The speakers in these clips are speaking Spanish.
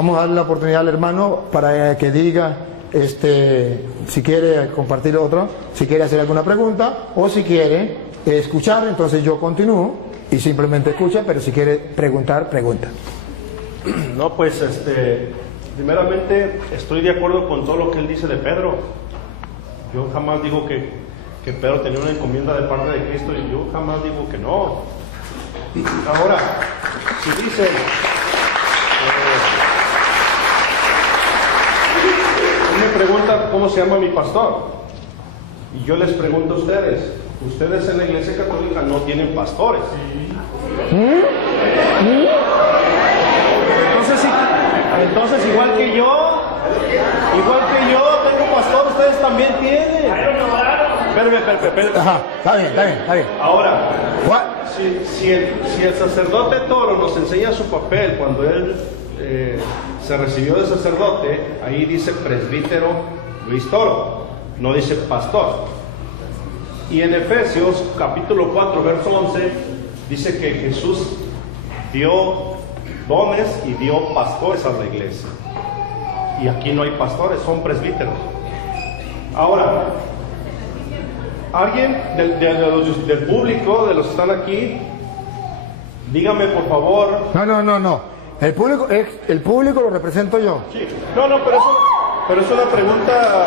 Vamos a darle la oportunidad al hermano para que diga si quiere compartir otro, si quiere hacer alguna pregunta o si quiere escuchar, entonces yo continúo y simplemente escucha, pero si quiere preguntar, pregunta. No, pues primeramente estoy de acuerdo con todo lo que él dice de Pedro. Yo jamás digo que Pedro tenía una encomienda de parte de Cristo y yo jamás digo que no. Ahora, si dicen él me pregunta cómo se llama mi pastor y yo les pregunto a ustedes en la Iglesia Católica no tienen pastores. Entonces igual que yo tengo pastor, ustedes también tienen. Espérame. Ajá, está bien. Ahora, si el sacerdote Toro nos enseña su papel cuando él se recibió de sacerdote, ahí dice presbítero Luis Toro, no dice pastor. Y en Efesios capítulo 4 verso 11 dice que Jesús dio dones y dio pastores a la iglesia. Y aquí no hay pastores, son presbíteros. Ahora, alguien del público, de los que están aquí, dígame por favor. No. El público lo represento yo. Sí. No, pero es una pregunta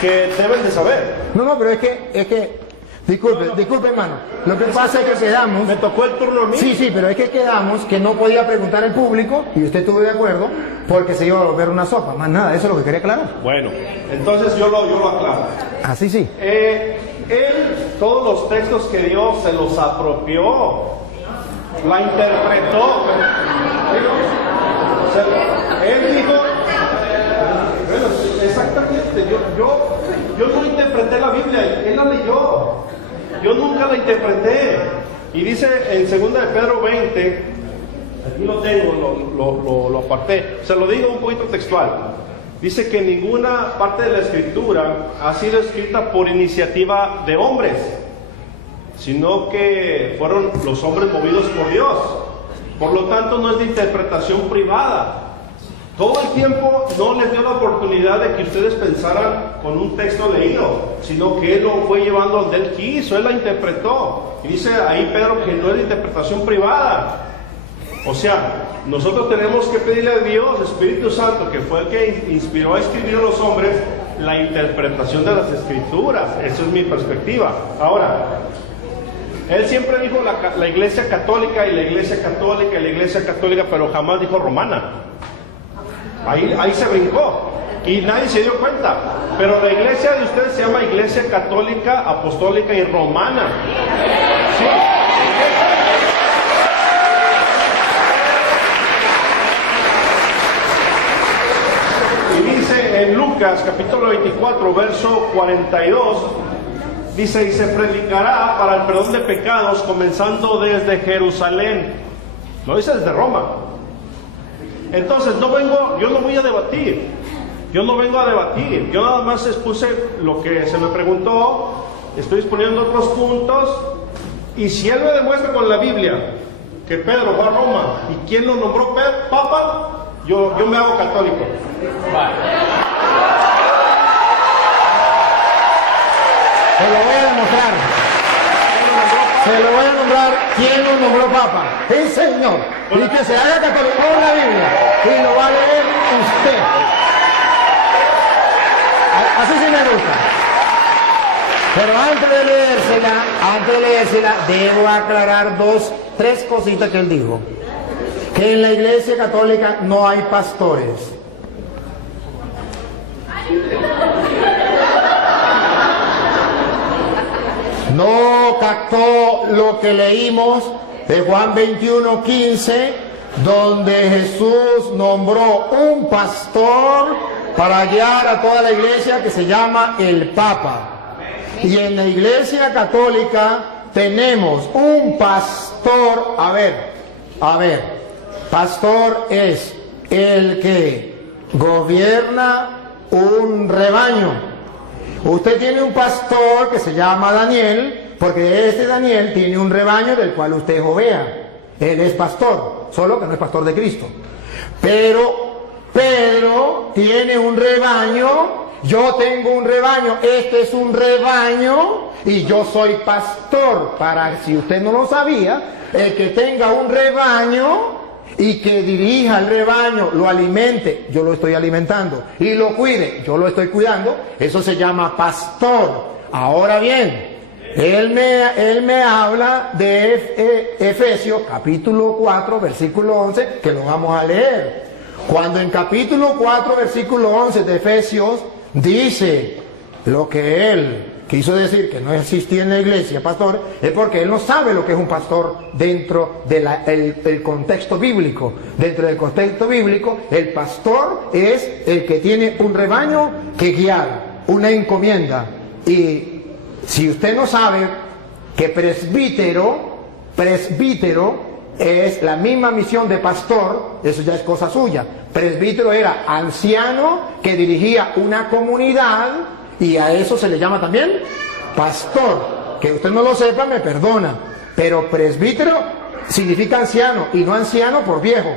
que deben de saber. No, pero es que disculpe hermano. Lo que pasa es que quedamos. Me tocó el turno a mí. Sí, pero es que quedamos que no podía preguntar el público y usted estuvo de acuerdo porque se iba a volver una sopa. Más nada, eso es lo que quería aclarar. Bueno, entonces yo lo aclaro. Así sí. Él, todos los textos que dio se los apropió, la interpretó. O sea, él dijo, bueno, exactamente, yo no interpreté la Biblia, él la leyó, yo nunca la interpreté. Y dice en 2 de Pedro 20, aquí lo tengo, lo aparté, se lo digo un poquito textual. Dice que ninguna parte de la escritura ha sido escrita por iniciativa de hombres, sino que fueron los hombres movidos por Dios. Por lo tanto, no es de interpretación privada. Todo el tiempo no les dio la oportunidad de que ustedes pensaran con un texto leído, sino que Él lo fue llevando donde Él quiso, Él la interpretó. Y dice ahí Pedro que no es de interpretación privada. O sea, nosotros tenemos que pedirle a Dios, Espíritu Santo, que fue el que inspiró a escribir a los hombres, la interpretación de las Escrituras. Esa es mi perspectiva. Ahora, él siempre dijo la Iglesia Católica y la Iglesia Católica y la Iglesia Católica, pero jamás dijo romana. Ahí se brincó y nadie se dio cuenta. Pero la iglesia de ustedes se llama Iglesia Católica, Apostólica y Romana. ¿Sí? Y dice en Lucas capítulo 24 verso 42, dice, y se predicará para el perdón de pecados comenzando desde Jerusalén. No dice desde Roma. Entonces yo no voy a debatir. Yo no vengo a debatir. Yo nada más expuse lo que se me preguntó. Estoy exponiendo otros puntos. Y si él me demuestra con la Biblia que Pedro fue a Roma y quién lo nombró Papa, yo me hago católico. Vale. Se lo voy a demostrar. Se lo voy a nombrar quién lo nombró Papa. Sí, señor. Y que se haga católico con la Biblia. Y lo va a leer usted. Así sí me gusta. Pero antes de leérsela, debo aclarar tres cositas que él dijo. Que en la Iglesia Católica no hay pastores. No captó lo que leímos de Juan 21:15, donde Jesús nombró un pastor para guiar a toda la iglesia que se llama el Papa. Y en la Iglesia Católica tenemos un pastor. A ver, pastor es el que gobierna un rebaño. Usted tiene un pastor que se llama Daniel, porque este Daniel tiene un rebaño del cual usted es ovea. Él es pastor, solo que no es pastor de Cristo. Pero tiene un rebaño, yo tengo un rebaño, este es un rebaño y yo soy pastor. Para, si usted no lo sabía, el que tenga un rebaño y que dirija el rebaño, lo alimente, yo lo estoy alimentando, y lo cuide, yo lo estoy cuidando, eso se llama pastor. Ahora bien, él me habla de Efesios capítulo 4 versículo 11, que lo vamos a leer. Cuando en capítulo 4 versículo 11 de Efesios dice lo que él quiso decir, que no existía en la iglesia pastor, es porque él no sabe lo que es un pastor dentro del contexto bíblico. Dentro del contexto bíblico, el pastor es el que tiene un rebaño que guiar, una encomienda. Y si usted no sabe que presbítero es la misma misión de pastor, eso ya es cosa suya. Presbítero era anciano que dirigía una comunidad, y a eso se le llama también pastor. Que usted no lo sepa, me perdona, pero presbítero significa anciano, y no anciano por viejo,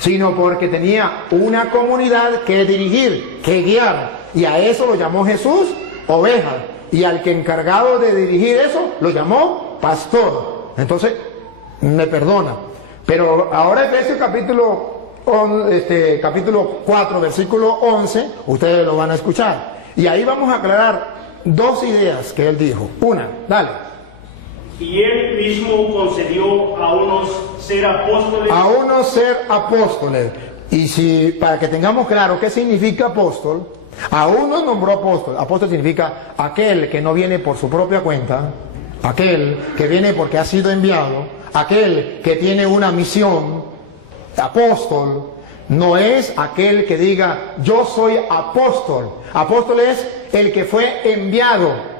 sino porque tenía una comunidad que dirigir, que guiar, y a eso lo llamó Jesús ovejas, y al que encargado de dirigir eso lo llamó pastor. Entonces me perdona, pero ahora Efesios capítulo 4 versículo 11 ustedes lo van a escuchar, y ahí vamos a aclarar dos ideas que él dijo. Una, dale. Y él mismo concedió a unos ser apóstoles. A unos ser apóstoles. Y si, para que tengamos claro qué significa apóstol, a unos nombró apóstol. Apóstol significa aquel que no viene por su propia cuenta, aquel que viene porque ha sido enviado, aquel que tiene una misión. Apóstol no es aquel que diga yo soy apóstol. Apóstol es el que fue enviado.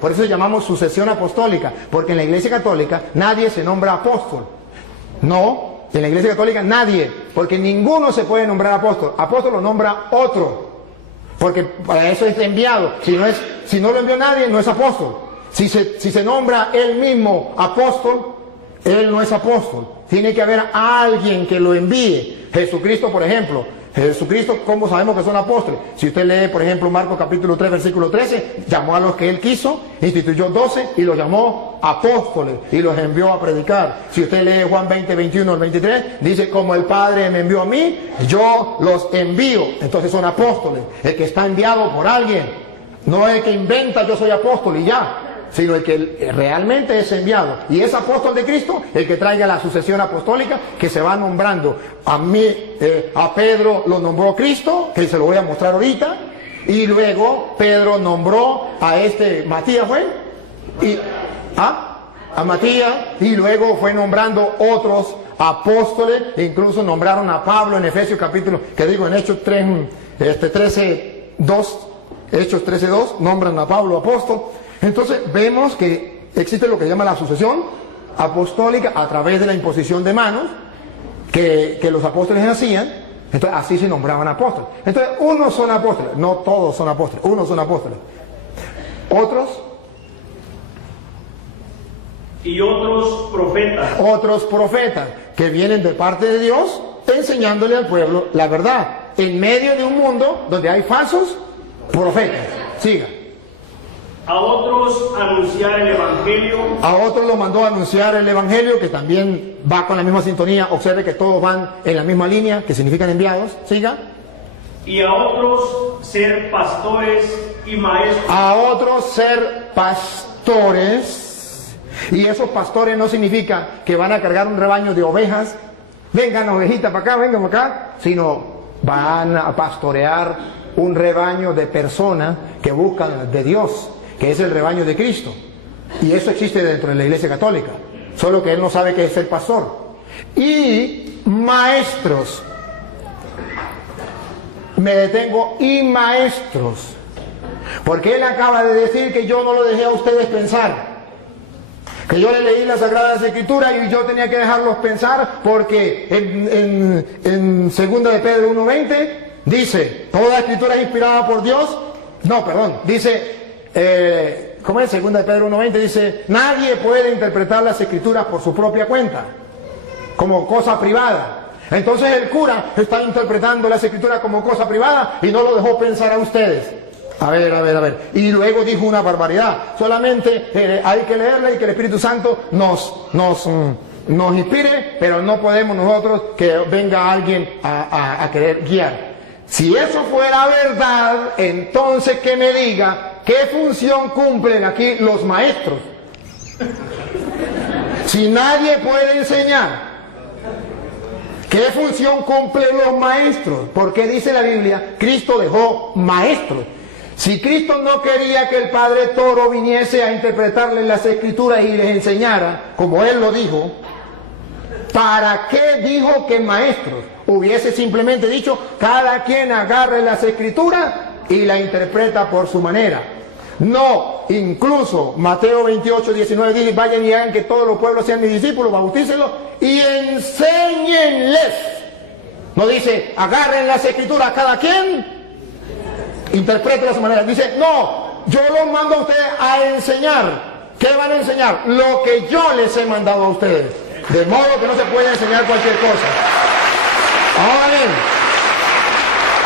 Por eso llamamos sucesión apostólica, porque en la Iglesia Católica nadie se nombra apóstol. No, en la Iglesia Católica nadie, porque ninguno se puede nombrar apóstol. Apóstol lo nombra otro, porque para eso es enviado. Si no lo envió nadie, no es apóstol. Si se nombra él mismo apóstol, él no es apóstol. Tiene que haber alguien que lo envíe. Jesucristo, por ejemplo. Jesucristo, ¿cómo sabemos que son apóstoles? Si usted lee, por ejemplo, Marcos capítulo 3, versículo 13, llamó a los que él quiso, instituyó 12 y los llamó apóstoles y los envió a predicar. Si usted lee Juan 20, 21 al 23, dice, como el Padre me envió a mí, yo los envío. Entonces son apóstoles. El que está enviado por alguien, no el que inventa yo soy apóstol y ya, sino el que realmente es enviado. Y es apóstol de Cristo el que traiga la sucesión apostólica que se va nombrando. A Pedro lo nombró Cristo, que se lo voy a mostrar ahorita, y luego Pedro nombró a Matías, a Matías, y luego fue nombrando otros apóstoles, e incluso nombraron a Pablo en Efesios capítulo, en Hechos 13:2, Hechos 13:2, nombran a Pablo apóstol. Entonces vemos que existe lo que se llama la sucesión apostólica a través de la imposición de manos que los apóstoles hacían. Entonces así se nombraban apóstoles. Entonces unos son apóstoles, no todos son apóstoles, unos son apóstoles. Y otros profetas. Otros profetas que vienen de parte de Dios enseñándole al pueblo la verdad en medio de un mundo donde hay falsos profetas. Siga. A otros anunciar el Evangelio. A otros lo mandó a anunciar el Evangelio, que también va con la misma sintonía. Observe que todos van en la misma línea, que significan enviados. Siga. Y a otros ser pastores y maestros. A otros ser pastores. Y esos pastores no significa que van a cargar un rebaño de ovejas. Vengan ovejitas para acá, vengan para acá. Sino van a pastorear un rebaño de personas que buscan de Dios, que es el rebaño de Cristo. Y eso existe dentro de la Iglesia Católica, solo que él no sabe qué es el pastor. Y maestros, me detengo, y maestros, porque él acaba de decir que yo no lo dejé a ustedes pensar, que yo le leí las Sagradas Escrituras y yo tenía que dejarlos pensar, porque en 2 de Pedro 1:20 dice, toda escritura es inspirada por Dios. Dice, ¿cómo es? 2 de Pedro 1:20 dice, nadie puede interpretar las escrituras por su propia cuenta, como cosa privada. Entonces el cura está interpretando las escrituras como cosa privada y no lo dejó pensar a ustedes. A ver. Y luego dijo una barbaridad. Solamente hay que leerla y que el Espíritu Santo nos inspire, pero no podemos nosotros que venga alguien a querer guiar. Si eso fuera verdad, entonces que me diga qué función cumplen aquí los maestros. Si nadie puede enseñar, ¿qué función cumplen los maestros? Porque dice la Biblia, Cristo dejó maestros. Si Cristo no quería que el Padre Toro viniese a interpretarles las Escrituras y les enseñara, como Él lo dijo, ¿para qué dijo que maestros? Hubiese simplemente dicho, cada quien agarre las Escrituras y la interpreta por su manera. No, incluso Mateo 28, 19 dice, vayan y hagan que todos los pueblos sean mis discípulos, bautícenlos y enséñenles. No dice, agarren las Escrituras cada quien, interpreten a su manera. Dice, no, yo los mando a ustedes a enseñar. ¿Qué van a enseñar? Lo que yo les he mandado a ustedes. De modo que no se puede enseñar cualquier cosa. Ahora bien,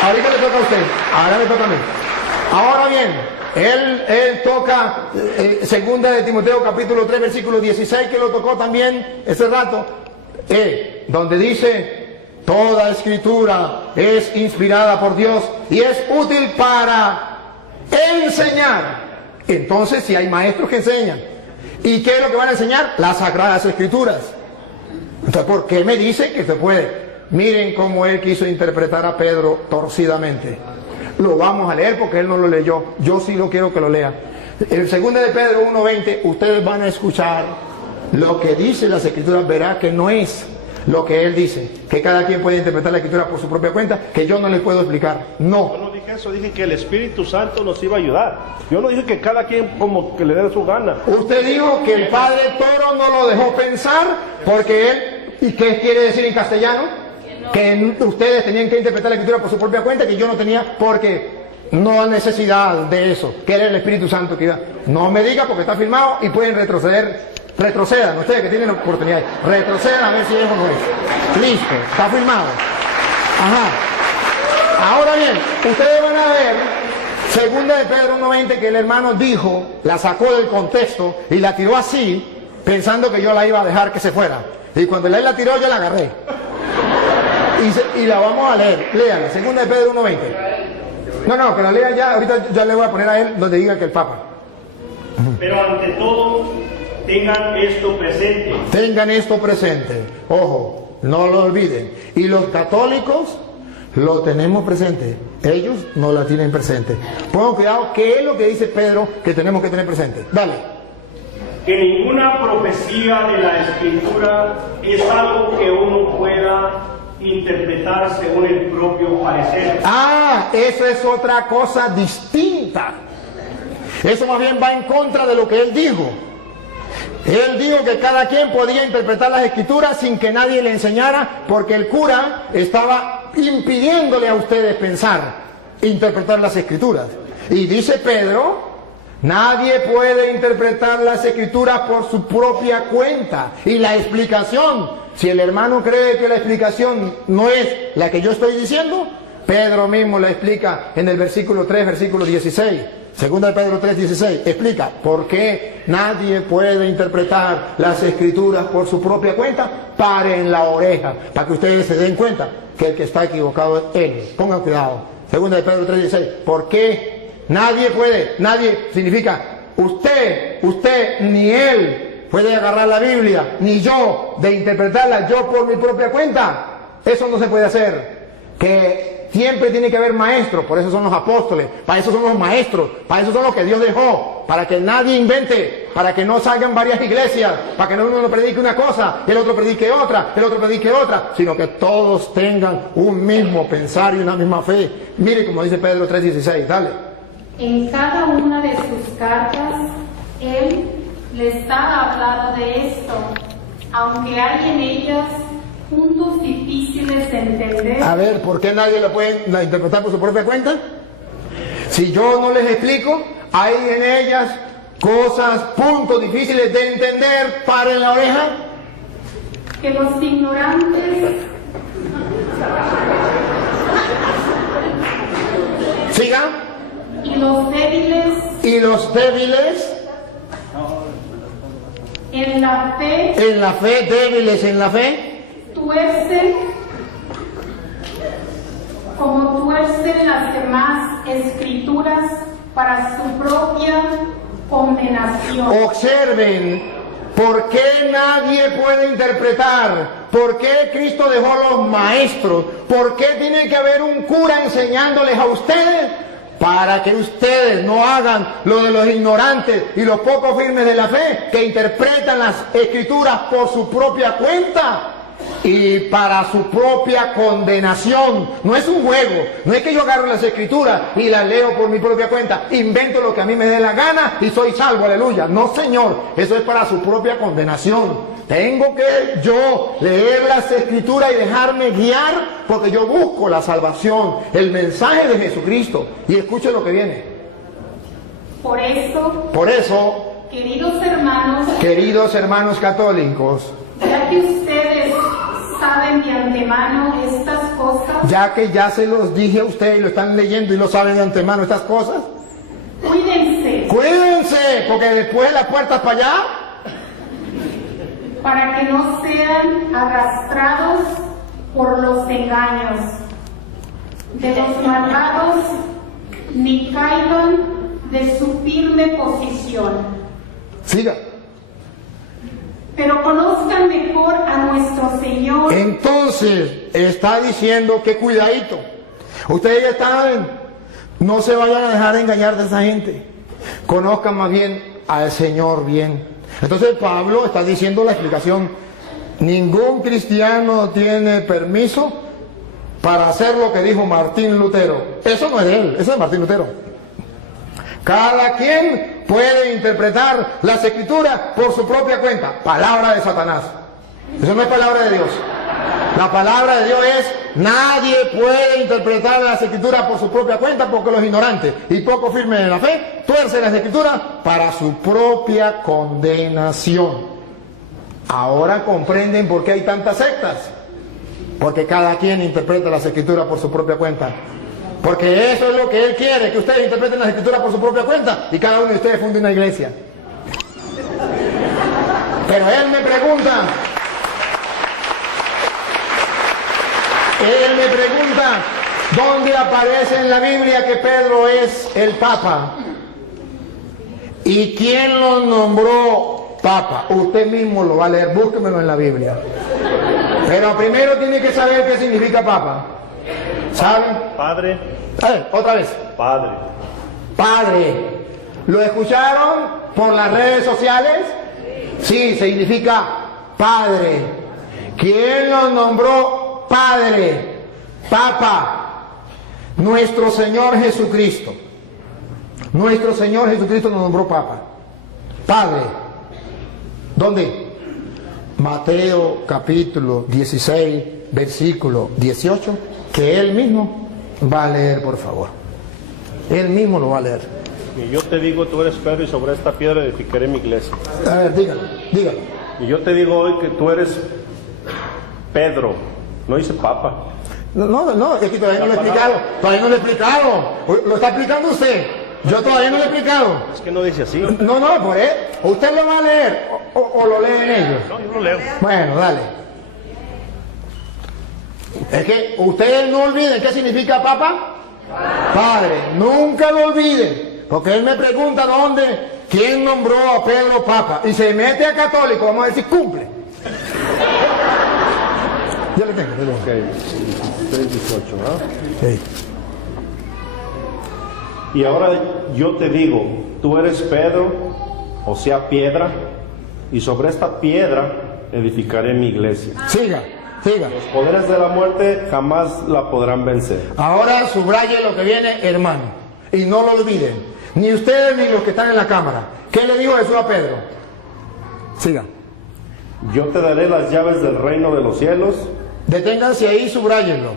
ahorita le toca a usted, ahora me toca a mí. Ahora bien, él toca segunda de Timoteo capítulo 3 versículo 16, que lo tocó también ese rato, donde dice, toda escritura es inspirada por Dios y es útil para enseñar. Entonces, si hay maestros que enseñan, ¿y qué es lo que van a enseñar? Las sagradas escrituras. Entonces, ¿por qué me dice que se puede? Miren cómo él quiso interpretar a Pedro torcidamente. Lo vamos a leer porque él no lo leyó. Yo sí lo quiero que lo lea. En 2 de Pedro 1:20, ustedes van a escuchar lo que dice las escrituras. Verá que no es lo que él dice, que cada quien puede interpretar la escritura por su propia cuenta, que yo no les puedo explicar. No. Yo no dije eso, dije que el Espíritu Santo nos iba a ayudar. Yo no dije que cada quien como que le dé su gana. Usted dijo que el Padre Toro no lo dejó pensar porque él... ¿Y qué quiere decir en castellano? Que ustedes tenían que interpretar la escritura por su propia cuenta, que yo no tenía, porque no hay necesidad de eso, que era el Espíritu Santo que iba. No me diga porque está filmado y pueden retroceder. Retrocedan, ustedes que tienen oportunidad, retrocedan a ver si es o no es. Listo, está filmado. Ajá. Ahora bien, ustedes van a ver, 2 de Pedro 1:20, que el hermano dijo, la sacó del contexto y la tiró así, pensando que yo la iba a dejar que se fuera. Y cuando él la tiró, yo la agarré. Y la vamos a leer. Léanla, 2 de Pedro 1:20. No, que la lea ya. Ahorita ya le voy a poner a él donde diga que el Papa. Pero ante todo, tengan esto presente. Tengan esto presente. Ojo, no lo olviden. Y los católicos lo tenemos presente. Ellos no la tienen presente. Pongan cuidado, ¿qué es lo que dice Pedro que tenemos que tener presente? Dale. Que ninguna profecía de la Escritura es algo que uno pueda interpretar según el propio parecer. Eso es otra cosa distinta. Eso más bien va en contra de lo que él dijo. Él dijo que cada quien podía interpretar las Escrituras sin que nadie le enseñara, porque el cura estaba impidiéndole a ustedes pensar, interpretar las Escrituras. Y dice Pedro, nadie puede interpretar las Escrituras por su propia cuenta. Y la explicación, si el hermano cree que la explicación no es la que yo estoy diciendo, Pedro mismo la explica en el versículo 3, versículo 16. 2 de Pedro 3:16 explica por qué nadie puede interpretar las Escrituras por su propia cuenta. Paren la oreja para que ustedes se den cuenta que el que está equivocado es él. Pongan cuidado. 2 de Pedro 3:16. ¿Por qué nadie puede? Nadie significa usted ni él puede agarrar la Biblia, ni yo de interpretarla yo por mi propia cuenta. Eso no se puede hacer. Que siempre tiene que haber maestros, por eso son los apóstoles, para eso son los maestros, para eso son los que Dios dejó, para que nadie invente, para que no salgan varias iglesias, para que no uno predique una cosa, el otro predique otra, el otro predique otra, sino que todos tengan un mismo pensar y una misma fe. Mire como dice Pedro 3:16, dale. En cada una de sus cartas, él les ha hablado de esto, aunque hay en ellas puntos difíciles de entender. A ver, ¿por qué nadie lo puede interpretar por su propia cuenta? Si yo no les explico, hay en ellas cosas, puntos difíciles de entender. Paren la oreja. Que los ignorantes Siga. Y los débiles Y los débiles en la fe en la fe, débiles en la fe, tuercen como tuercen las demás escrituras para su propia condenación. observen por qué nadie puede interpretar, por qué Cristo dejó los maestros, por qué tiene que haber un cura enseñándoles a ustedes, para que ustedes no hagan lo de los ignorantes y los poco firmes de la fe, que interpretan las escrituras por su propia cuenta y para su propia condenación. No es un juego, no es que yo agarro las escrituras y las leo por mi propia cuenta, invento lo que a mí me dé la gana y soy salvo, aleluya. No, señor, eso es para su propia condenación. Tengo que yo leer las escrituras y dejarme guiar, porque yo busco la salvación, el mensaje de Jesucristo. Y escuche lo que viene. Por eso, queridos hermanos católicos, ya que ustedes saben de antemano estas cosas, ya que ya se los dije a ustedes y lo están leyendo y lo saben de antemano estas cosas, cuídense, porque después las puertas para allá, para que no sean arrastrados por los engaños de los malvados, ni caigan de su firme posición. Siga. Pero conozcan mejor a nuestro Señor. Entonces, está diciendo que cuidadito. Ustedes ya saben, no se vayan a dejar engañar de esa gente. Conozcan más bien al Señor bien. Entonces Pablo está diciendo la explicación. Ningún cristiano tiene permiso para hacer lo que dijo Martín Lutero. Eso no es de él, eso es de Martín Lutero. Cada quien puede interpretar las escrituras por su propia cuenta. Palabra de Satanás. Eso no es palabra de Dios. La palabra de Dios es: nadie puede interpretar las escrituras por su propia cuenta, porque los ignorantes y poco firmes en la fe tuercen las escrituras para su propia condenación. Ahora comprenden por qué hay tantas sectas. Porque cada quien interpreta las escrituras por su propia cuenta. Porque eso es lo que Él quiere, que ustedes interpreten las escrituras por su propia cuenta y cada uno de ustedes funde una iglesia. Pero Él me pregunta, ¿dónde aparece en la Biblia que Pedro es el Papa? ¿Y quién lo nombró Papa? Usted mismo lo va a leer, búsquemelo en la Biblia. Pero primero tiene que saber qué significa Papa. ¿Saben? Padre. Otra vez. Padre. Padre. ¿Lo escucharon por las redes sociales? Sí, significa Padre. ¿Quién lo nombró Padre? Papa. Nuestro Señor Jesucristo. Nuestro Señor Jesucristo nos nombró Papa. Padre. ¿Dónde? Mateo capítulo 16, versículo 18, que él mismo va a leer, por favor. Él mismo lo va a leer. Y yo te digo, tú eres Pedro, y sobre esta piedra edificaré mi iglesia. A ver, dígalo. Y yo te digo hoy que tú eres Pedro, no dice Papa. No, es que todavía no lo he explicado. Lo está explicando usted. Yo todavía no lo he explicado. Es que no dice así. No, por él. Usted lo va a leer o lo leen ellos. No, yo lo leo. Bueno, dale. Es que ustedes no olviden qué significa Papa. Padre. Nunca lo olviden. Porque él me pregunta quién nombró a Pedro Papa. Y se mete a católico, vamos a decir, cumple. Ya le tengo. Ok. 18, ¿no? Sí. Y ahora yo te digo, tú eres Pedro, o sea, piedra, y sobre esta piedra edificaré mi iglesia. Siga. Los poderes de la muerte jamás la podrán vencer. Ahora subraye lo que viene, hermano, y no lo olviden, ni ustedes ni los que están en la cámara. ¿Qué le dijo Jesús a Pedro? Siga. Yo te daré las llaves del reino de los cielos. Deténganse ahí, subrayenlo.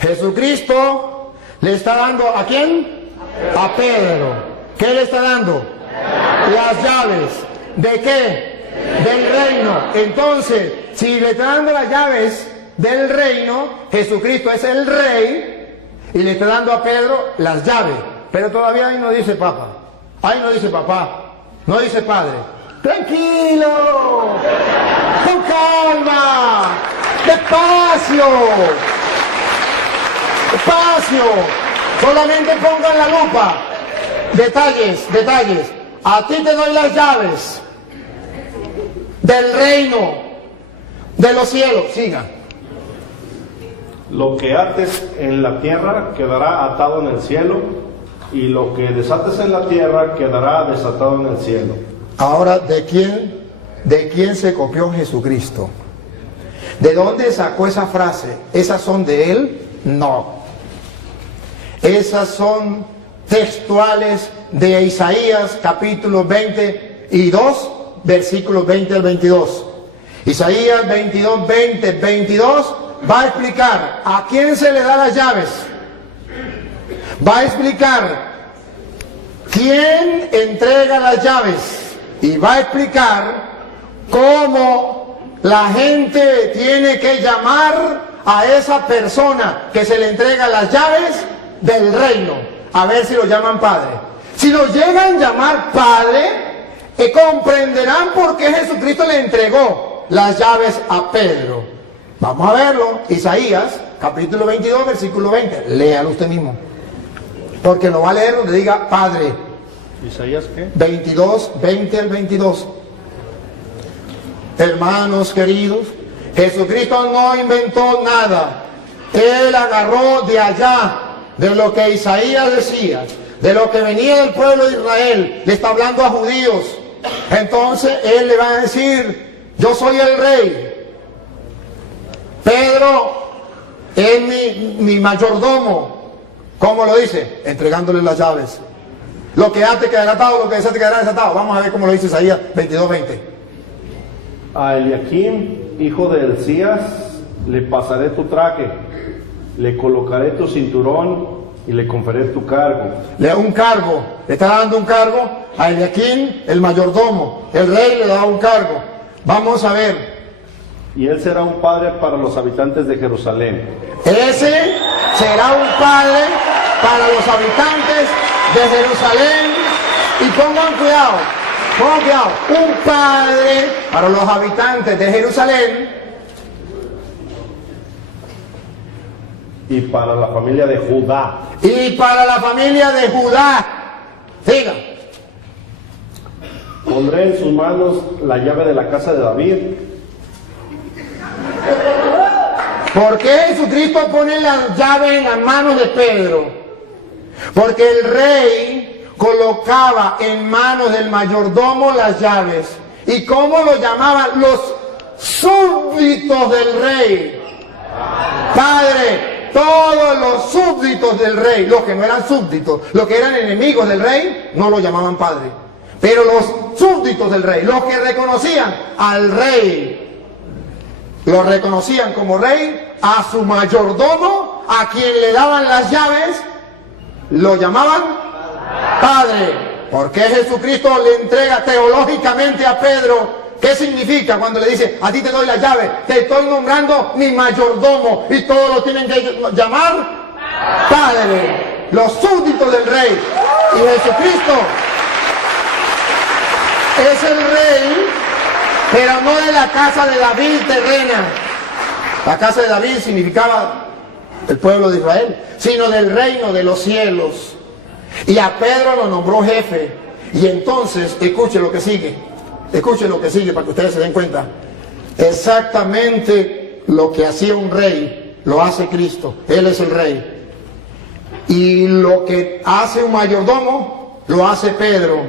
Jesucristo le está dando ¿a quién? A Pedro. ¿Qué le está dando? Las llaves. ¿De qué? Del reino. Entonces, si le está dando las llaves del reino. Jesucristo es el rey y le está dando a Pedro las llaves. Pero todavía ahí no dice papa, ahí no dice papá, no dice padre. Tranquilo, con calma, despacio, despacio. Solamente pongan la lupa. Detalles. A ti te doy las llaves del reino de los cielos. Siga. Lo que ates en la tierra quedará atado en el cielo, y lo que desates en la tierra quedará desatado en el cielo. Ahora, ¿de quién se copió Jesucristo? ¿De dónde sacó esa frase? ¿Esas son de él? No. Esas son textuales de Isaías capítulo 22, versículos 20 al 22. Isaías 22, 20, 22 va a explicar a quién se le da las llaves. Va a explicar quién entrega las llaves. Y va a explicar cómo la gente tiene que llamar a esa persona que se le entrega las llaves del reino. A ver si lo llaman padre. Si lo llegan a llamar padre, comprenderán por qué Jesucristo le entregó las llaves a Pedro. Vamos a verlo. Isaías, capítulo 22, versículo 20. Léalo usted mismo. Porque lo va a leer donde diga padre. ¿Isaías qué? 22, 20 al 22. Hermanos queridos, Jesucristo no inventó nada. Él agarró de allá, de lo que Isaías decía, de lo que venía del pueblo de Israel. Le está hablando a judíos. Entonces él le va a decir: yo soy el rey. Pedro es mi mayordomo. ¿Cómo lo dice? Entregándole las llaves. Lo que ate quedará atado, lo que desate quedará desatado. Vamos a ver cómo lo dice Isaías 22:20. A Eliakim, hijo de Hilcías, le pasaré tu traje, le colocaré tu cinturón y le conferiré tu cargo. Le da un cargo, le está dando un cargo a Eliakim, el mayordomo. El rey le da un cargo. Vamos a ver. Y él será un padre para los habitantes de Jerusalén. Ese será un padre para los habitantes de Jerusalén. Y pongan cuidado, un padre para los habitantes de Jerusalén. Y para la familia de Judá. Y para la familia de Judá. Siga. Pondré en sus manos la llave de la casa de David. ¿Por qué Jesucristo pone la llave en las manos de Pedro? Porque el rey colocaba en manos del mayordomo las llaves. ¿Y cómo lo llamaban? Los súbditos del rey. Padre, todos los súbditos del rey, los que no eran súbditos, los que eran enemigos del rey, no lo llamaban padre. Pero los súbditos del rey, los que reconocían al rey, lo reconocían como rey, a su mayordomo, a quien le daban las llaves, lo llamaban padre. ¿Por qué Jesucristo le entrega teológicamente a Pedro? ¿Qué significa cuando le dice: a ti te doy la llave, te estoy nombrando mi mayordomo, y todos lo tienen que llamar padre? Los súbditos del rey. Y Jesucristo es el rey, pero no de la casa de David terrena. La casa de David significaba el pueblo de Israel, sino del reino de los cielos. Y a Pedro lo nombró jefe. Y entonces, escuche lo que sigue. Escuchen lo que sigue para que ustedes se den cuenta. Exactamente lo que hacía un rey, lo hace Cristo. Él es el rey. Y lo que hace un mayordomo, lo hace Pedro.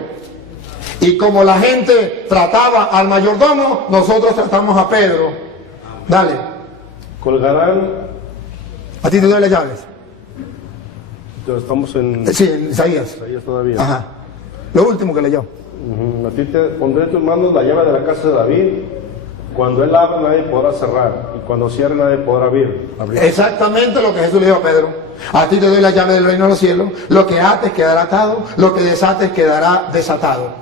Y como la gente trataba al mayordomo, nosotros tratamos a Pedro. Dale. Colgarán. A ti te doy las llaves. Estamos en Sí, en Isaías. Isaías todavía. Ajá. Lo último que leyó. A ti te pondré en tus manos la llave de la casa de David. Cuando él abra, nadie podrá cerrar, y cuando cierre, nadie podrá abrir. Exactamente lo que Jesús le dijo a Pedro. A ti te doy la llave del reino de los cielos. Lo que ates quedará atado, lo que desates quedará desatado.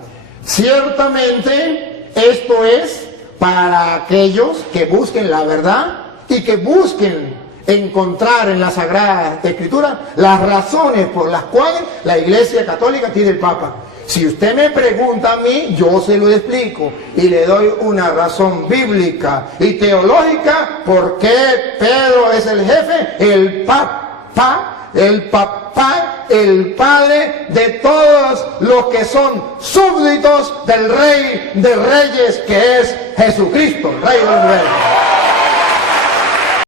Ciertamente esto es para aquellos que busquen la verdad y que busquen encontrar en la Sagrada Escritura las razones por las cuales la Iglesia Católica tiene el Papa. Si usted me pregunta a mí, yo se lo explico y le doy una razón bíblica y teológica por qué Pedro es el jefe, el papá, el padre de todos los que son súbditos del Rey de Reyes, que es Jesucristo, Rey de los Reyes.